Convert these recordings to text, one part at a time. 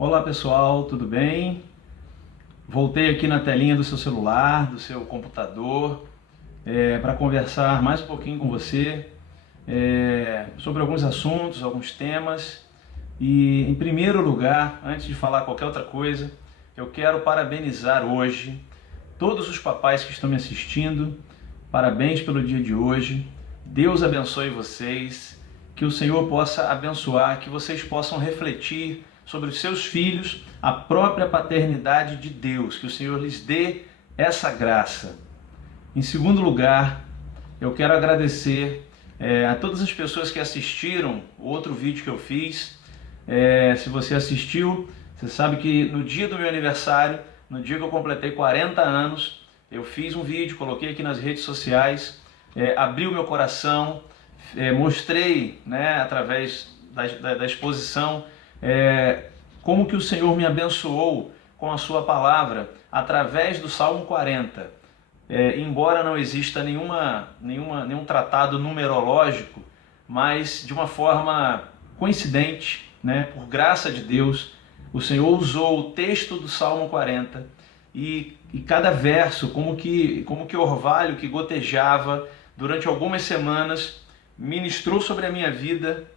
Olá pessoal, tudo bem? Voltei aqui na telinha do seu celular, do seu computador, para conversar mais um pouquinho com você sobre alguns assuntos, alguns temas. E em primeiro lugar, antes de falar qualquer outra coisa, eu quero parabenizar hoje todos os papais que estão me assistindo. Parabéns pelo dia de hoje. Deus abençoe vocês, que o Senhor possa abençoar, que vocês possam refletir sobre os seus filhos, a própria paternidade de Deus, que o Senhor lhes dê essa graça. Em segundo lugar, eu quero agradecer a todas as pessoas que assistiram o outro vídeo que eu fiz. Se você assistiu, você sabe que no dia do meu aniversário, no dia que eu completei 40 anos, eu fiz um vídeo, coloquei aqui nas redes sociais, abri o meu coração, mostrei, através da exposição, como que o Senhor me abençoou com a sua palavra através do Salmo 40. Embora não exista nenhum tratado numerológico, mas de uma forma coincidente, por graça de Deus, o Senhor usou o texto do Salmo 40 e cada verso, como que orvalho que gotejava durante algumas semanas, ministrou sobre a minha vida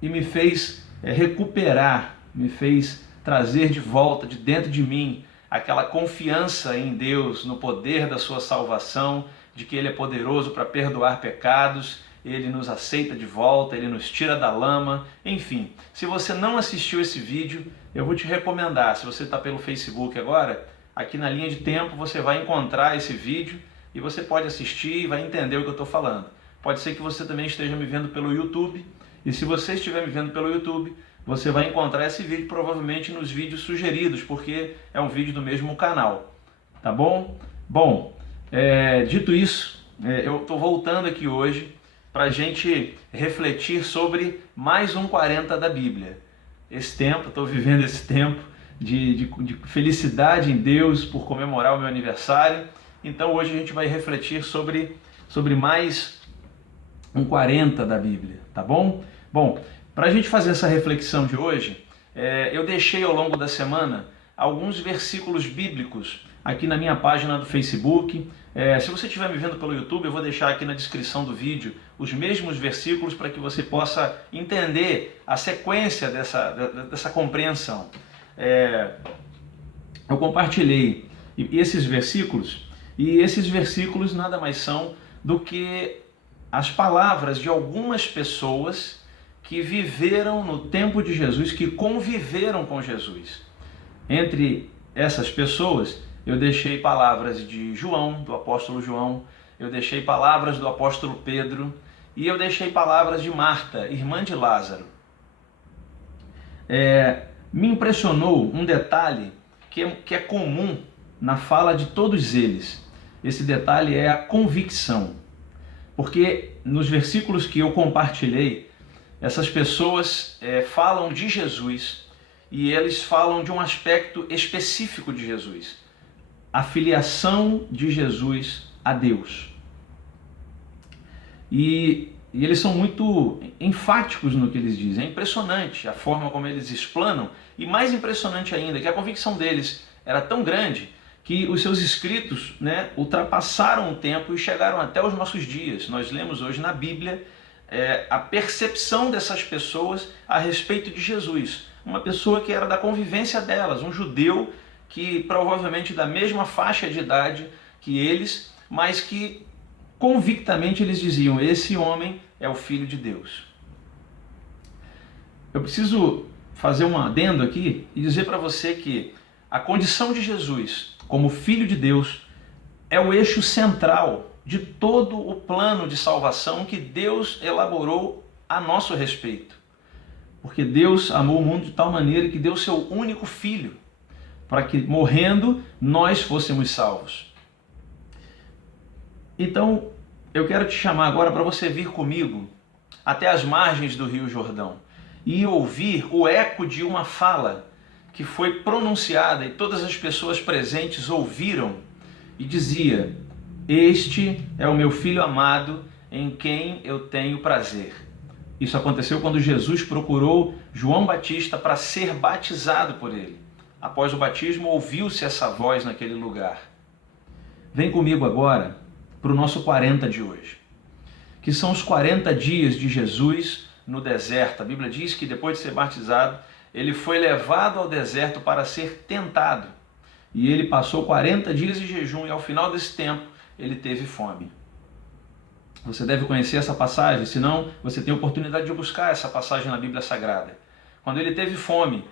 e me fez recuperar, me fez trazer de volta, de dentro de mim, aquela confiança em Deus, no poder da sua salvação, de que Ele é poderoso para perdoar pecados, Ele nos aceita de volta, Ele nos tira da lama, enfim. Se você não assistiu esse vídeo, eu vou te recomendar, se você está pelo Facebook agora, aqui na linha de tempo você vai encontrar esse vídeo e você pode assistir e vai entender o que eu estou falando. Pode ser que você também esteja me vendo pelo YouTube, e se você estiver me vendo pelo YouTube, você vai encontrar esse vídeo provavelmente nos vídeos sugeridos, porque é um vídeo do mesmo canal, tá bom? Bom, dito isso, eu estou voltando aqui hoje para a gente refletir sobre mais um 40 da Bíblia. Esse tempo, estou vivendo esse tempo de felicidade em Deus por comemorar o meu aniversário, então hoje a gente vai refletir sobre mais um 40 da Bíblia, tá bom? Bom, para a gente fazer essa reflexão de hoje, eu deixei ao longo da semana alguns versículos bíblicos aqui na minha página do Facebook. Se você estiver me vendo pelo YouTube, eu vou deixar aqui na descrição do vídeo os mesmos versículos para que você possa entender a sequência dessa compreensão. Eu compartilhei esses versículos, e esses versículos nada mais são do que as palavras de algumas pessoas que viveram no tempo de Jesus, que conviveram com Jesus. Entre essas pessoas, eu deixei palavras de João, do apóstolo João, eu deixei palavras do apóstolo Pedro, e eu deixei palavras de Marta, irmã de Lázaro. Me impressionou um detalhe que é comum na fala de todos eles. Esse detalhe é a convicção. Porque nos versículos que eu compartilhei, essas pessoas falam de Jesus e eles falam de um aspecto específico de Jesus, a filiação de Jesus a Deus. E eles são muito enfáticos no que eles dizem. É impressionante a forma como eles explanam, e mais impressionante ainda, que a convicção deles era tão grande que os seus escritos ultrapassaram o tempo e chegaram até os nossos dias. Nós lemos hoje na Bíblia a percepção dessas pessoas a respeito de Jesus. Uma pessoa que era da convivência delas, um judeu que provavelmente da mesma faixa de idade que eles, mas que convictamente eles diziam: esse homem é o Filho de Deus. Eu preciso fazer um adendo aqui e dizer para você que a condição de Jesus como Filho de Deus é o eixo central de todo o plano de salvação que Deus elaborou a nosso respeito. Porque Deus amou o mundo de tal maneira que deu seu único Filho, para que morrendo nós fôssemos salvos. Então, eu quero te chamar agora para você vir comigo até as margens do Rio Jordão e ouvir o eco de uma fala que foi pronunciada e todas as pessoas presentes ouviram, e dizia: este é o meu Filho amado, em quem eu tenho prazer. Isso aconteceu quando Jesus procurou João Batista para ser batizado por ele. Após o batismo, ouviu-se essa voz naquele lugar. Vem comigo agora para o nosso 40 de hoje, que são os 40 dias de Jesus no deserto. A Bíblia diz que depois de ser batizado, ele foi levado ao deserto para ser tentado. E ele passou 40 dias de jejum e ao final desse tempo ele teve fome. Você deve conhecer essa passagem, senão você tem a oportunidade de buscar essa passagem na Bíblia Sagrada. Quando ele teve fome,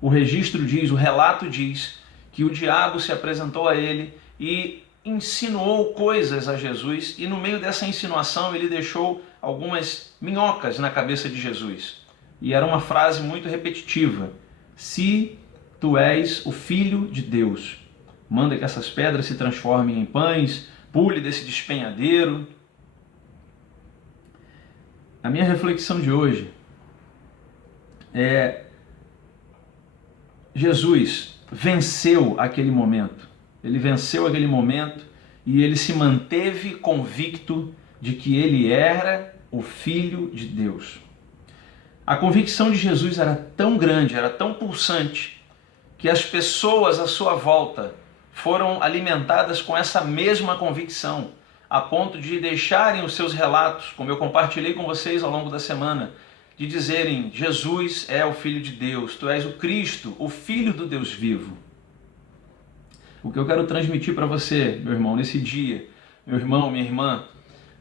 o registro diz, o relato diz, que o diabo se apresentou a ele e insinuou coisas a Jesus, e no meio dessa insinuação ele deixou algumas minhocas na cabeça de Jesus. E era uma frase muito repetitiva: se tu és o Filho de Deus, manda que essas pedras se transformem em pães, pule desse despenhadeiro. A minha reflexão de hoje é: Jesus venceu aquele momento. Ele venceu aquele momento e ele se manteve convicto de que ele era o Filho de Deus. A convicção de Jesus era tão grande, era tão pulsante, que as pessoas à sua volta foram alimentadas com essa mesma convicção, a ponto de deixarem os seus relatos, como eu compartilhei com vocês ao longo da semana, de dizerem: Jesus é o Filho de Deus, tu és o Cristo, o Filho do Deus vivo. O que eu quero transmitir para você, meu irmão, nesse dia, meu irmão, minha irmã,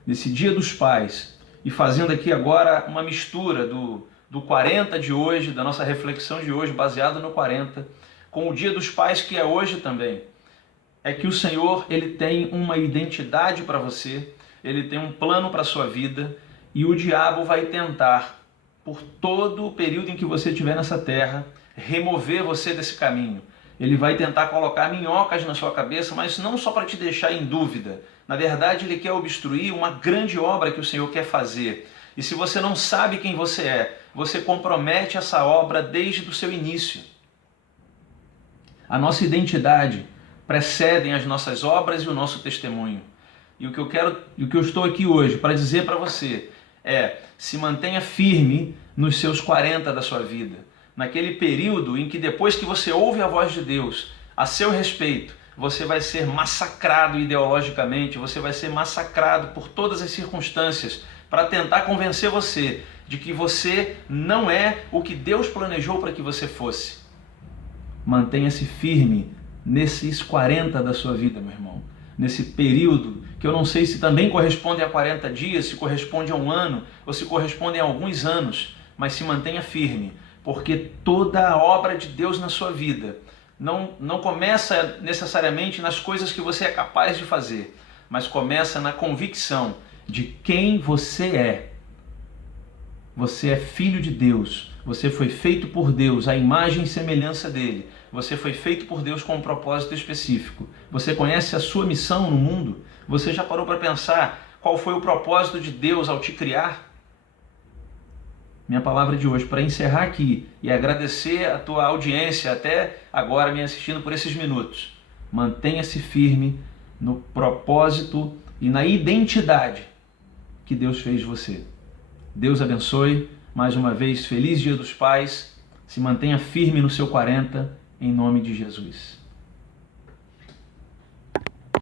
nesse dia dos pais, e fazendo aqui agora uma mistura do 40 de hoje, da nossa reflexão de hoje, baseado no 40, com o dia dos pais, que é hoje também, é que o Senhor, ele tem uma identidade para você, ele tem um plano para a sua vida, e o diabo vai tentar, por todo o período em que você estiver nessa terra, remover você desse caminho. Ele vai tentar colocar minhocas na sua cabeça, mas não só para te deixar em dúvida. Na verdade, ele quer obstruir uma grande obra que o Senhor quer fazer. E se você não sabe quem você é, você compromete essa obra desde o seu início. A nossa identidade precedem as nossas obras e o nosso testemunho. E o que eu estou aqui hoje para dizer para você é: se mantenha firme nos seus 40 da sua vida. Naquele período em que, depois que você ouve a voz de Deus a seu respeito, você vai ser massacrado ideologicamente, você vai ser massacrado por todas as circunstâncias para tentar convencer você de que você não é o que Deus planejou para que você fosse. Mantenha-se firme nesses 40 da sua vida, meu irmão. Nesse período, que eu não sei se também corresponde a 40 dias, se corresponde a um ano, ou se corresponde a alguns anos, mas se mantenha firme, porque toda a obra de Deus na sua vida não começa necessariamente nas coisas que você é capaz de fazer, mas começa na convicção de quem você é. Você é filho de Deus, você foi feito por Deus, à imagem e semelhança dele. Você foi feito por Deus com um propósito específico. Você conhece a sua missão no mundo? Você já parou para pensar qual foi o propósito de Deus ao te criar? Minha palavra de hoje, para encerrar aqui e agradecer a tua audiência até agora me assistindo por esses minutos. Mantenha-se firme no propósito e na identidade que Deus fez de você. Deus abençoe. Mais uma vez, feliz Dia dos Pais. Se mantenha firme no seu 40, em nome de Jesus.